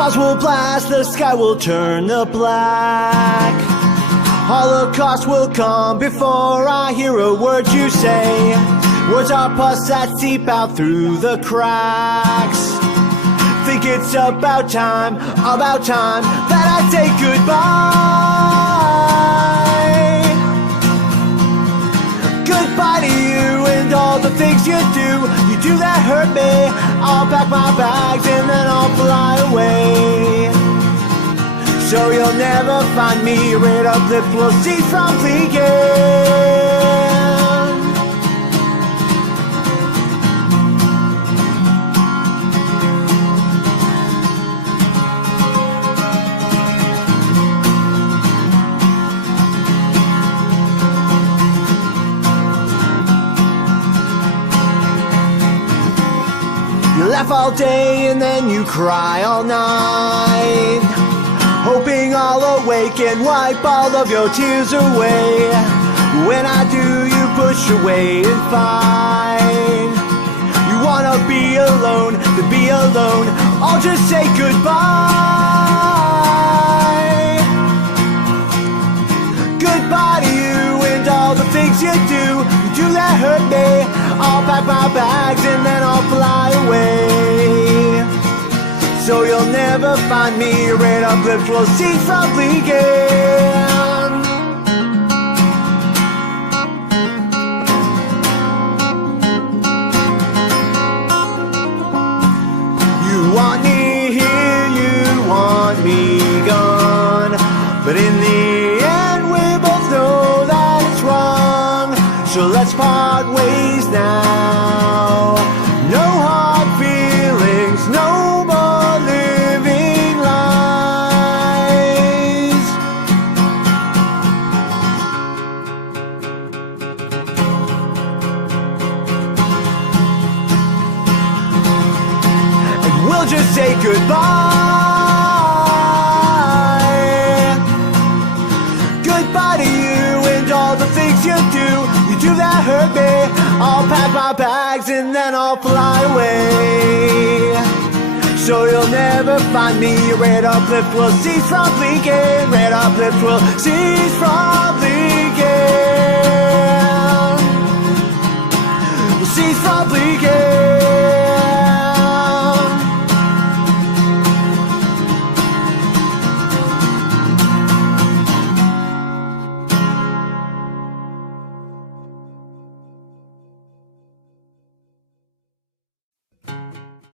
Bombs will blast, the sky will turn to black. Holocaust will come before I hear a word you say. Words are pus that seep out through the cracks. Think it's about time that I say goodbye. Goodbye to you and all the things you do that hurt me. I'll pack my bags and then I'll fly away. So you'll never find me rid of the proceeds from leaking. You laugh all day and then you cry all night, hoping I'll awake and wipe all of your tears away. When I do, you push away and fight. You wanna be alone, to be alone. I'll just say goodbye. Goodbye to you and all the things you do that hurt me. I'll pack my bags and then I'll fly away. So you'll never find me rid of the proceeds from leaking. You want me here, you want me gone, but in the end we both know that it's wrong. So let's part ways now. No hard feelings, no more living lies. And we'll just say goodbye. Goodbye to you and all the things you do that hurt me. I'll pack my bags and then I'll fly away. So you'll never find me. Red uplift will cease from leaking. Red uplift will cease from leaking.